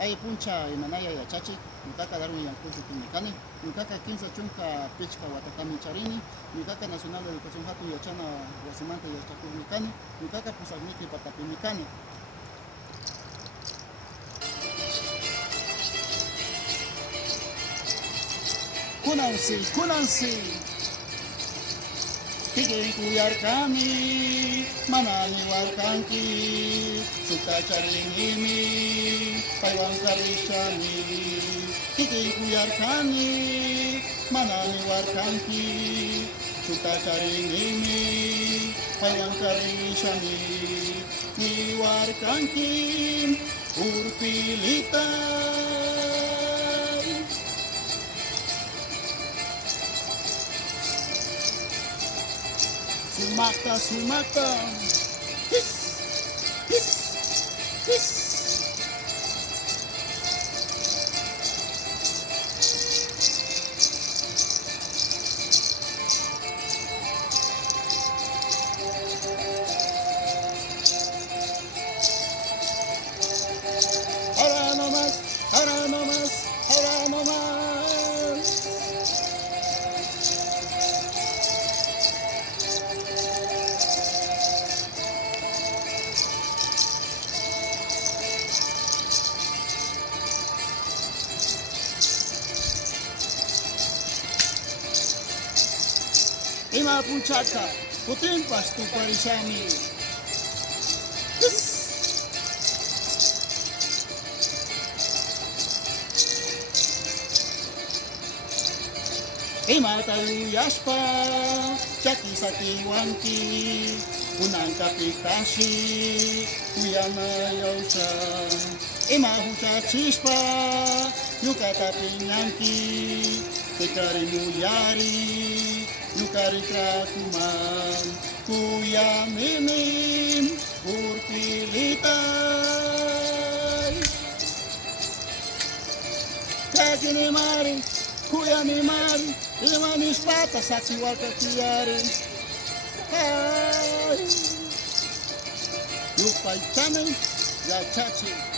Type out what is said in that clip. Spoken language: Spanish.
Ay puncha imanaya ya chachi, Nukaka daru yang kursu tumikani, Nukaka kinsa chunka pechka watatami charini, Nukaka Nacional de Educación Hatu yachana wasimanta yachakurnikani, Nukaka pusagmiki patapimikani. Kunansi, Kiki kuyarkani, manani warkanki, suka charingimi, paiwan karishani. Kiki kuyarkani, manani warkanki, suka charingimi, paiwan karishani. Ni warkanki, urpilita. Sumaka, hiss, hiss, hiss. Ahora no más, ahora no más, ahora no más. Ima punchaka, putimpas tu parishami. Ima tayu yaspa, chaki sati wanki, unang kapitashi, uyana yausa. Ima hucha chispa, yukata pinanki, tekari muyari, yukari krakuman, kuya minim, urpilitai. Kagini mari, kuya mi mari, imanis patas at siwaka kiyari. Ay, yupay chamin, ya chachi.